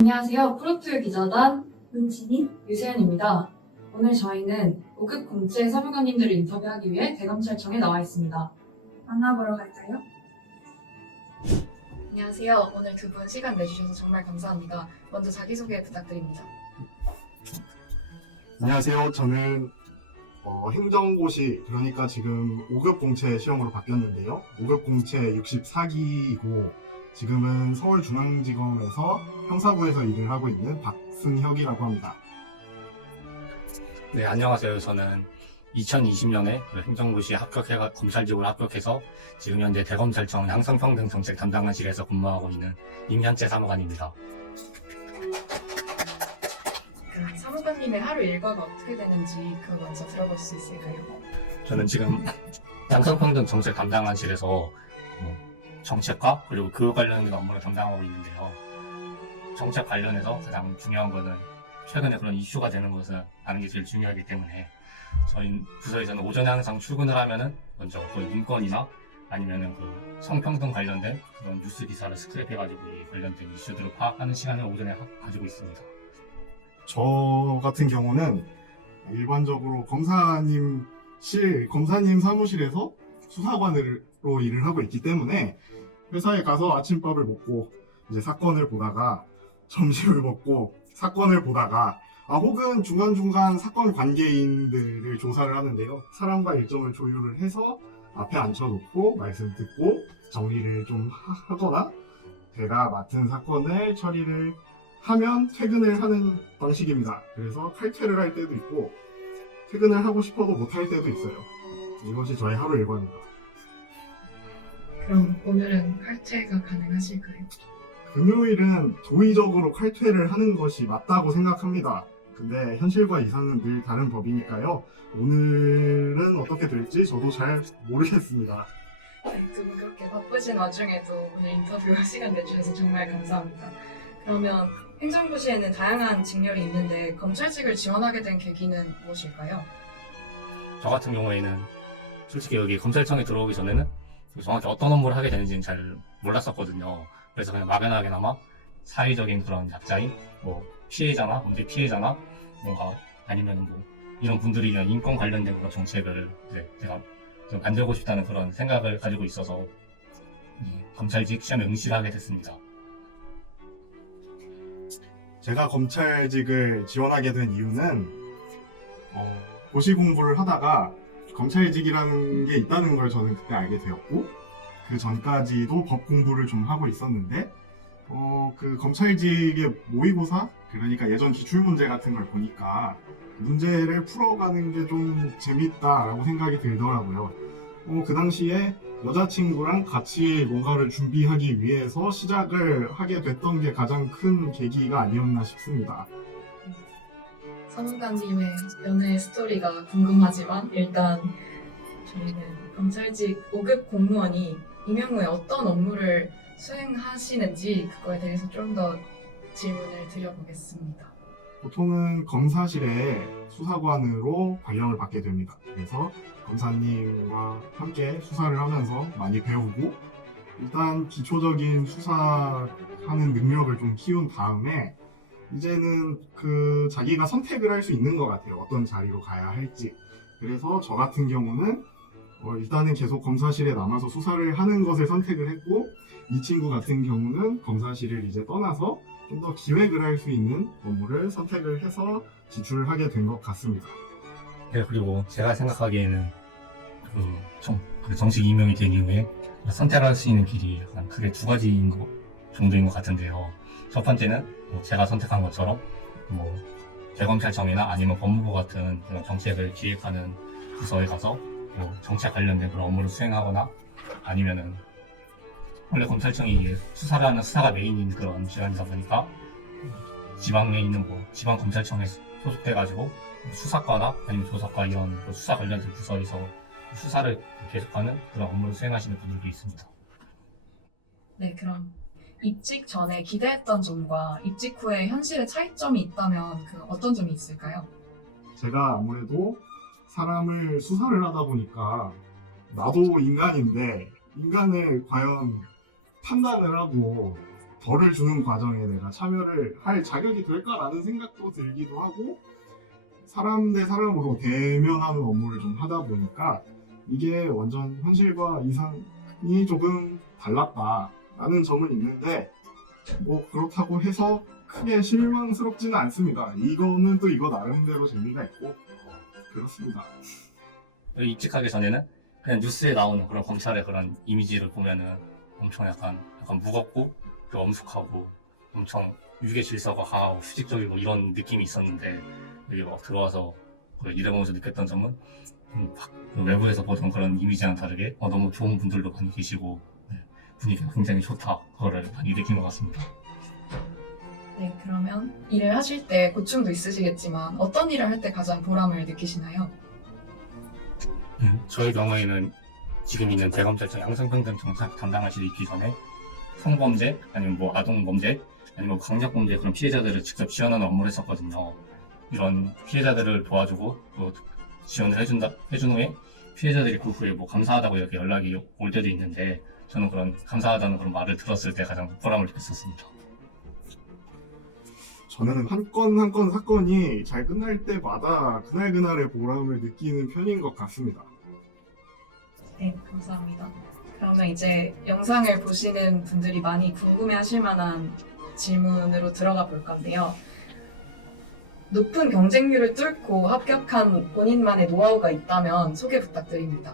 안녕하세요. 프로트 기자단 문진이 유세연입니다. 오늘 저희는 5급 공채 사무관님들을 인터뷰하기 위해 대검찰청에 나와 있습니다. 만나보러 갈까요? 안녕하세요. 오늘 두 분 시간 내주셔서 정말 감사합니다. 먼저 자기소개 부탁드립니다. 안녕하세요. 저는 어, 행정고시 그러니까 지금 5급 공채 시험으로 바뀌었는데요. 5급 공채 64기이고 지금은 서울중앙지검에서 형사부에서 일을 하고 있는 박승혁이라고 합니다. 네, 안녕하세요. 저는 2020년에 행정고시 합격해가 검찰직으로 합격해서 지금 현재 대검찰청 양성평등정책 담당관실에서 근무하고 있는 임현재 사무관입니다. 그 사무관님의 하루 일과가 어떻게 되는지 그거 먼저 들어볼 수 있을까요? 저는 지금 양성평등정책 담당관실에서 뭐 정책과 그리고 그거 관련된 업무를 담당하고 있는데요. 정책 관련해서 가장 중요한 거는 최근에 그런 이슈가 되는 것을 아는 게 제일 중요하기 때문에 저희 부서에서는 오전에 항상 출근을 하면은 먼저 그 인권이나 아니면은 그 성평등 관련된 그런 뉴스 기사를 스크랩해가지고 이 관련된 이슈들을 파악하는 시간을 오전에 하- 가지고 있습니다. 저 같은 경우는 일반적으로 검사님 실, 검사님 사무실에서 수사관으로 일을 하고 있기 때문에 회사에 가서 아침밥을 먹고 이제 사건을 보다가 점심을 먹고 사건을 보다가 아 혹은 중간중간 사건 관계인들을 조사를 하는데요. 사람과 일정을 조율을 해서 앞에 앉혀놓고 말씀 듣고 정리를 좀 하- 하거나 제가 맡은 사건을 처리를 하면 퇴근을 하는 방식입니다. 그래서 칼퇴를 할 때도 있고 퇴근을 하고 싶어도 못 할 때도 있어요. 이것이 저의 하루 일과입니다. 그럼 오늘은 칼퇴가 가능하실까요? 금요일은 도의적으로 칼퇴를 하는 것이 맞다고 생각합니다. 근데 현실과 이상은 늘 다른 법이니까요. 오늘은 어떻게 될지 저도 잘 모르겠습니다. 네, 두분 그렇게 바쁘신 와중에도 오늘 인터뷰 시간 내주셔서 정말 감사합니다. 그러면 행정고시에는 다양한 직렬이 있는데 검찰직을 지원하게 된 계기는 무엇일까요? 저 같은 경우에는 솔직히 여기 검찰청에 들어오기 전에는 정확히 어떤 업무를 하게 되는지는 잘 몰랐었거든요. 그래서 그냥 막연하게나마 사회적인 그런 약자인 뭐 피해자나 문제 피해자나 뭔가 아니면 뭐 이런 분들이 위한 인권 관련된 그런 정책을 이제 제가 좀 만들고 싶다는 그런 생각을 가지고 있어서 이 검찰직 시험에 응시를 하게 됐습니다. 제가 검찰직을 지원하게 된 이유는 어, 고시 공부를 하다가 검찰직이라는 게 있다는 걸 저는 그때 알게 되었고 그 전까지도 법 공부를 좀 하고 있었는데 어, 그 검찰직의 모의고사 그러니까 예전 기출 문제 같은 걸 보니까 문제를 풀어가는 게 좀 재밌다라고 생각이 들더라고요. 어, 그 당시에 여자친구랑 같이 뭔가를 준비하기 위해서 시작을 하게 됐던 게 가장 큰 계기가 아니었나 싶습니다. 사무관님의 연애 스토리가 궁금하지만 일단 저희는 검찰직 5급 공무원이 임용 후에 어떤 업무를 수행하시는지 그거에 대해서 좀 더 질문을 드려보겠습니다. 보통은 검사실에 수사관으로 발령을 받게 됩니다. 그래서 검사님과 함께 수사를 하면서 많이 배우고 일단 기초적인 수사하는 능력을 좀 키운 다음에 이제는 그 자기가 선택을 할 수 있는 것 같아요. 어떤 자리로 가야 할지. 그래서 저 같은 경우는 어, 일단은 계속 검사실에 남아서 수사를 하는 것을 선택을 했고 이 친구 같은 경우는 검사실을 이제 떠나서 좀 더 기획을 할 수 있는 업무를 선택을 해서 지출을 하게 된 것 같습니다. 네, 그리고 제가 생각하기에는 그, 정, 그 정식 임명이 된 이후에 선택할 수 있는 길이 약간 크게 두 가지인 것 정도인 것 같은데요. 첫 번째는 뭐 제가 선택한 것처럼 뭐 대검찰청이나 아니면 법무부 같은 그런 정책을 기획하는 부서에 가서 뭐 정책 관련된 그런 업무를 수행하거나 아니면은 원래 검찰청이 수사를 하는 수사가 메인인 그런 기관이다 보니까 지방에 있는 뭐 지방 검찰청에 소속돼가지고 수사과나 아니면 조사과 이런 그 수사 관련된 부서에서 수사를 계속하는 그런 업무를 수행하시는 분들도 있습니다. 네, 그럼 입직 전에 기대했던 점과 입직 후에 현실의 차이점이 있다면 그 어떤 점이 있을까요? 제가 아무래도 사람을 수사를 하다 보니까 나도 인간인데 인간을 과연 판단을 하고 벌을 주는 과정에 내가 참여를 할 자격이 될까라는 생각도 들기도 하고 사람 대 사람으로 대면하는 업무를 좀 하다 보니까 이게 완전 현실과 이상이 조금 달랐다 라는 점은 있는데 뭐 그렇다고 해서 크게 실망스럽지는 않습니다. 이거는 또 이거 나름대로 재미가 있고 그렇습니다. 여기 입직하기 전에는 그냥 뉴스에 나오는 그런 검찰의 그런 이미지를 보면은 엄청 약간 약간 무겁고 그 엄숙하고 엄청 유계 질서가 강하고 수직적이고 이런 느낌이 있었는데 여기 막 들어와서 그 일해보면서 느꼈던 점은 음, 확그 외부에서 보던 그런 이미지랑 다르게 어, 너무 좋은 분들도 많이 계시고 네, 분위기가 굉장히 좋다 그거를 많이 느낀 것 같습니다. 네, 그러면 일을 하실 때 고충도 있으시겠지만 어떤 일을 할 때 가장 보람을 느끼시나요? 음, 저의 경우에는 지금 있는 대검찰청 양성평등 정착 담당하실 있기 전에 성범죄 아니면 뭐 아동범죄 아니면 강력범죄 그런 피해자들을 직접 지원하는 업무를 했었거든요. 이런 피해자들을 도와주고 또 지원을 해준다 해준 후에 피해자들이 그 후에 뭐 감사하다고 이렇게 연락이 올 때도 있는데 저는 그런 감사하다는 그런 말을 들었을 때 가장 보람을 느꼈었습니다. 저는 한 건 한 건 사건이 잘 끝날 때마다 그날 그날의 보람을 느끼는 편인 것 같습니다. 네, 감사합니다. 그러면 이제 영상을 보시는 분들이 많이 궁금해 하실 만한 질문으로 들어가 볼 건데요. 높은 경쟁률을 뚫고 합격한 본인만의 노하우가 있다면 소개 부탁드립니다.